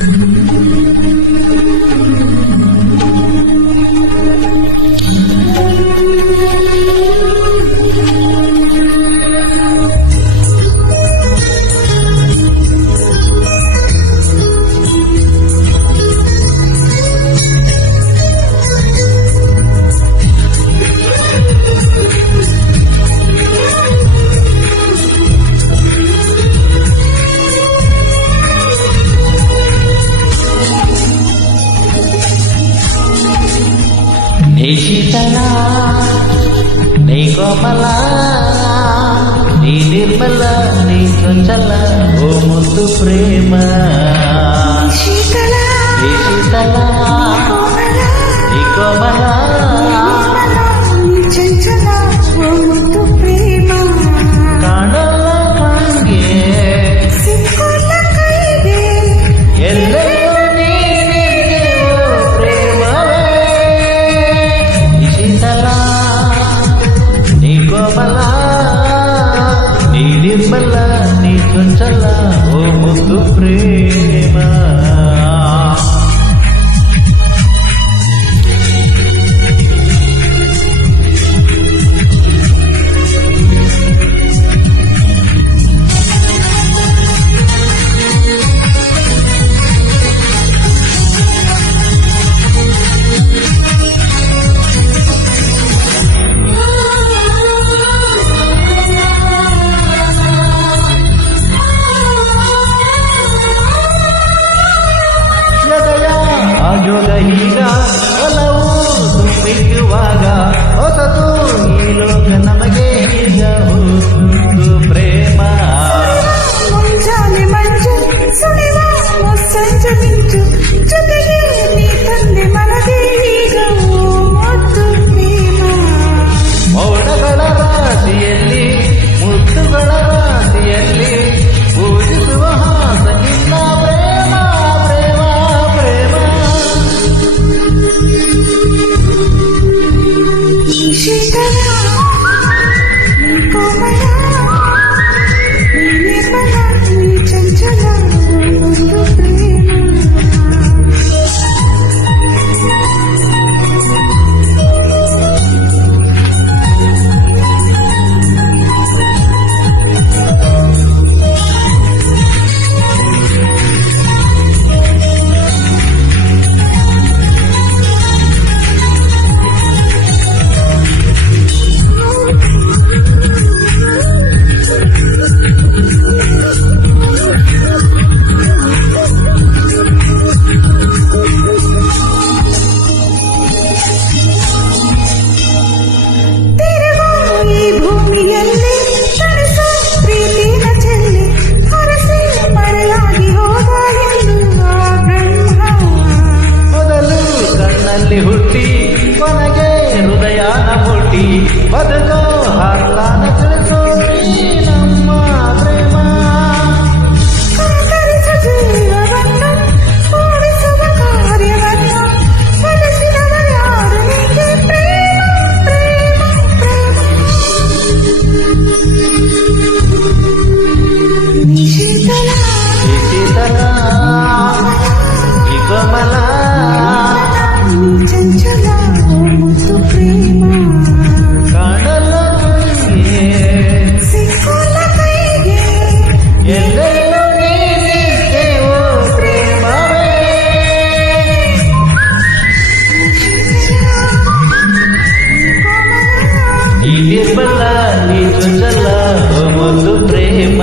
నీ శీతల, నీ కోమల, నీ నిర్మల, నీ చంచల, ఓ ముద్దు ప్రేమ. నీ శీతల, నీ కోమల, ಕಾಣಲ್ಲ ಕಂಗೆ ಎಲ್ಲೆಲ್ಲೂ ನೀನಿಗೆ ಓ ಪ್ರೇಮವೇ. ನೀ ಶೀತಲ, ನೀ ಕೋಮಲ, ನೀ ನಿರ್ಮಲ, ನೀ ಚಂಚಲ, ಓ ಮುದ್ದು ಪ್ರೇಮ. ಆಯೋಗ ಈಗ ಒಲವು ತುಂಬಿರುವಾಗ ಹೊಸತು ಈ ಲೋಕ ನಮಗೆ ಈಗ ಒಂದು ಪ್ರೇಮ. ಮುಂಜಾನೆ ಮಂಜು ಸುಳಿವ ಮುಸ್ಸಂಜು ಮಿಂಚು ಜೊತೆಗೆ ನೀ ತಂದೆ ಮನದೇ ಈಗ ಮುದ್ದು ಪ್ರೇಮ. ಮೌನಗಳ ರಾಶಿಯಲ್ಲಿ ಮುತ್ತುಗಳ ರಾಶಿಯಲ್ಲಿ ಪೂಜಿಸುವ ಹಾಸ ನಿನ್ನ ಪ್ರೇಮ ಪ್ರೇಮ ಪ್ರೇಮ. ನೀ ಶೀತಲ, ನೀ ಕೋಮಲ, ನೀ ನಿರ್ಮಲ, ನೀ ಚಂಚಲ, ಮುದ್ದು ಪ್ರೇಮ. ಈ ಭೂಮಿಯಲ್ಲಿ ತಣಿಸು ಪ್ರೀತಿನ ಚೆಲ್ಲಿ ಹರಸಿ ಮರೆಯಾಗಿ ಹೋದ ಎನ್ನುವ ಬ್ರಹ್ಮ. ಮೊದಲು ಕಣ್ಣಲ್ಲಿ ಹುಟ್ಟಿ ಕೊನೆಗೆ ಹೃದಯನ ಮುಟ್ಟಿ ಬದುಕೋ ಹಾಸ್ತಾನ ತಿಳಿಸೋ ನಮ್ಮ ಪ್ರೇಮ. ಕರಕರಿಸ ಜೀವವನ್ನು ಪೂರೈಸುವ ಕಾರ್ಯವನ್ನು ಫಲಿಸಿದವರ್ಯಾರು ನಿಂಗೆ ಪ್ರೇಮ ಪ್ರೇಮ ಪ್ರೇಮ. ನೀ ಶೀತಲ, ಈ ಶೀತಲ, ಈ ಕೋಮಲ, ನೀ ಚಂಚಲ, ಮುದ್ದು ಪ್ರೇಮ. ಕಾಣಲ್ಲ ಕಂಗೆ ಸಿಕ್ಕೋಲ್ಲ ಕೈಗೆ ಎಲ್ಲೆಲ್ಲೂ ನೀನಿದ್ದೆ ಓ ಪ್ರೇಮವೇ. ನೀ ನಿರ್ಮಲ, ನೀ ಚಂಚಲ, ಓ ಮುದ್ದು ಪ್ರೇಮ.